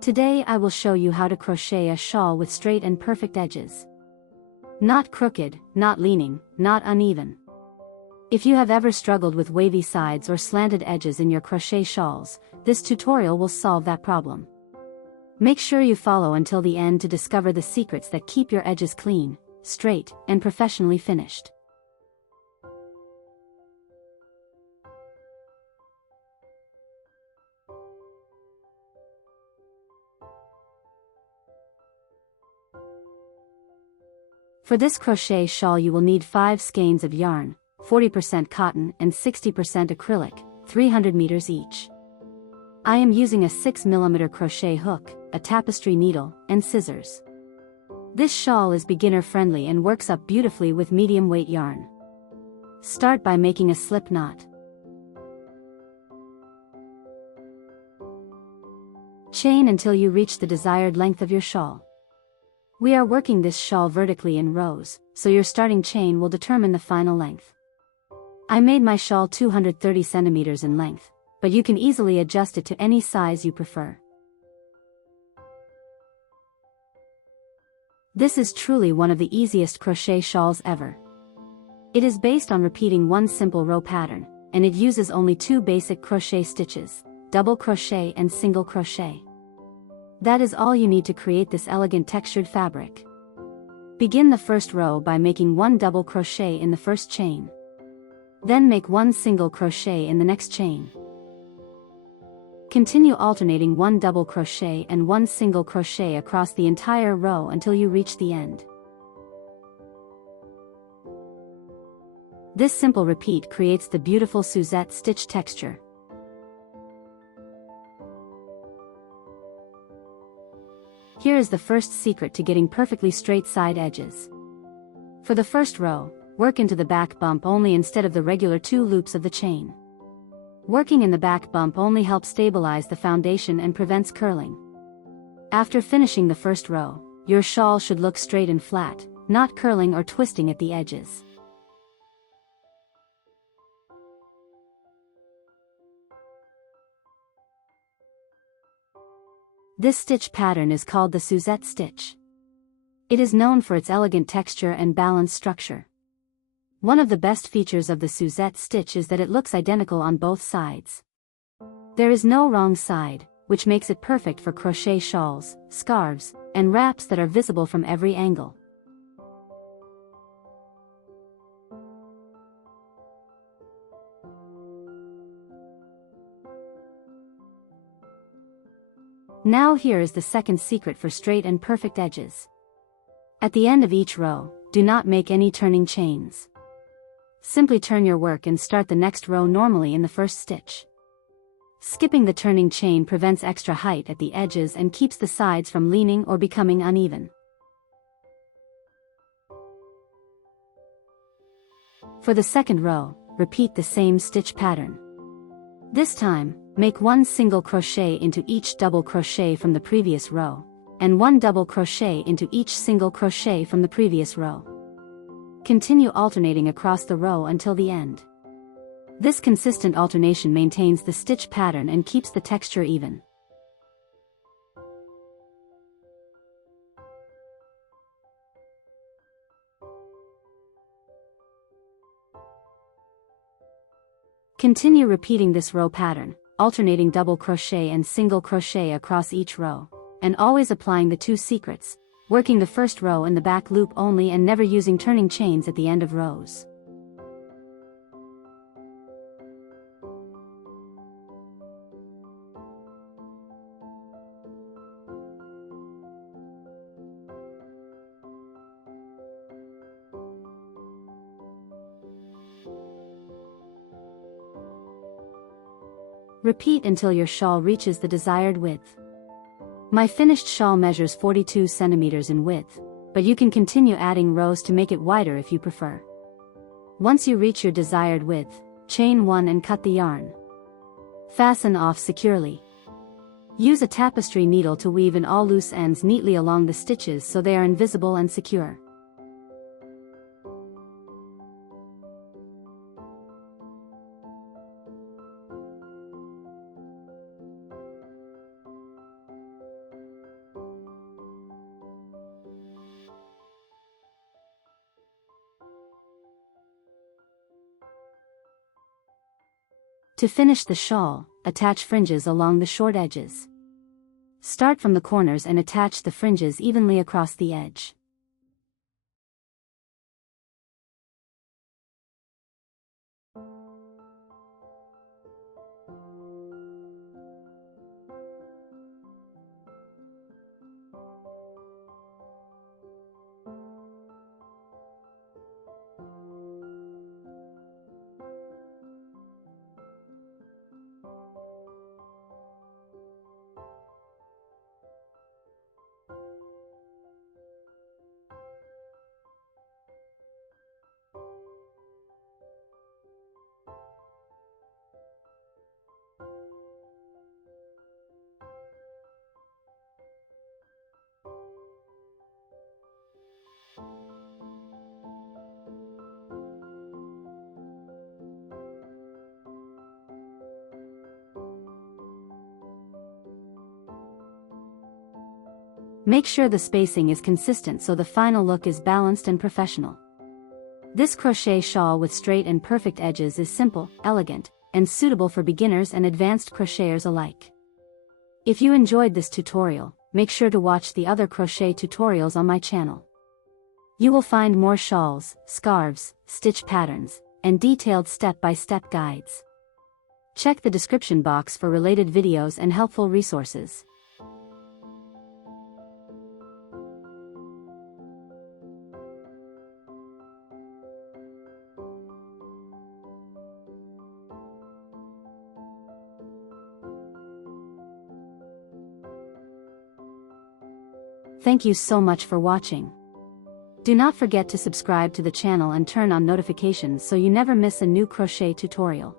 Today I will show you how to crochet a shawl with straight and perfect edges. Not crooked, not leaning, not uneven. If you have ever struggled with wavy sides or slanted edges in your crochet shawls, this tutorial will solve that problem. Make sure you follow until the end to discover the secrets that keep your edges clean, straight, and professionally finished. For this crochet shawl you will need 5 skeins of yarn, 40% cotton and 60% acrylic, 300 meters each. I am using a 6mm crochet hook, a tapestry needle, and scissors. This shawl is beginner friendly and works up beautifully with medium weight yarn. Start by making a slip knot. Chain until you reach the desired length of your shawl. We are working this shawl vertically in rows, so your starting chain will determine the final length. I made my shawl 230 centimeters in length, but you can easily adjust it to any size you prefer. This is truly one of the easiest crochet shawls ever. It is based on repeating one simple row pattern, and it uses only 2 basic crochet stitches, double crochet and single crochet. That is all you need to create this elegant textured fabric. Begin the first row by making 1 double crochet in the first chain. Then make 1 single crochet in the next chain. Continue alternating 1 double crochet and 1 single crochet across the entire row until you reach the end. This simple repeat creates the beautiful Suzette Stitch texture. Here is the first secret to getting perfectly straight side edges. For the first row, work into the back bump only instead of the regular 2 loops of the chain. Working in the back bump only helps stabilize the foundation and prevents curling. After finishing the first row, your shawl should look straight and flat, not curling or twisting at the edges. This stitch pattern is called the Suzette Stitch. It is known for its elegant texture and balanced structure. One of the best features of the Suzette Stitch is that it looks identical on both sides. There is no wrong side, which makes it perfect for crochet shawls, scarves, and wraps that are visible from every angle. Now here is the second secret for straight and perfect edges. At the end of each row, do not make any turning chains. Simply turn your work and start the next row normally in the first stitch. Skipping the turning chain prevents extra height at the edges and keeps the sides from leaning or becoming uneven. For the second row, repeat the same stitch pattern. This time, make 1 single crochet into each double crochet from the previous row, and 1 double crochet into each single crochet from the previous row. Continue alternating across the row until the end. This consistent alternation maintains the stitch pattern and keeps the texture even. Continue repeating this row pattern, alternating double crochet and single crochet across each row, and always applying the 2 secrets, working the first row in the back loop only and never using turning chains at the end of rows. Repeat until your shawl reaches the desired width. My finished shawl measures 42 centimeters in width, but you can continue adding rows to make it wider if you prefer. Once you reach your desired width, chain 1 and cut the yarn. Fasten off securely. Use a tapestry needle to weave in all loose ends neatly along the stitches so they are invisible and secure. To finish the shawl, attach fringes along the short edges. Start from the corners and attach the fringes evenly across the edge. Make sure the spacing is consistent so the final look is balanced and professional. This crochet shawl with straight and perfect edges is simple, elegant, and suitable for beginners and advanced crocheters alike. If you enjoyed this tutorial, make sure to watch the other crochet tutorials on my channel. You will find more shawls, scarves, stitch patterns, and detailed step-by-step guides. Check the description box for related videos and helpful resources. Thank you so much for watching. Do not forget to subscribe to the channel and turn on notifications so you never miss a new crochet tutorial.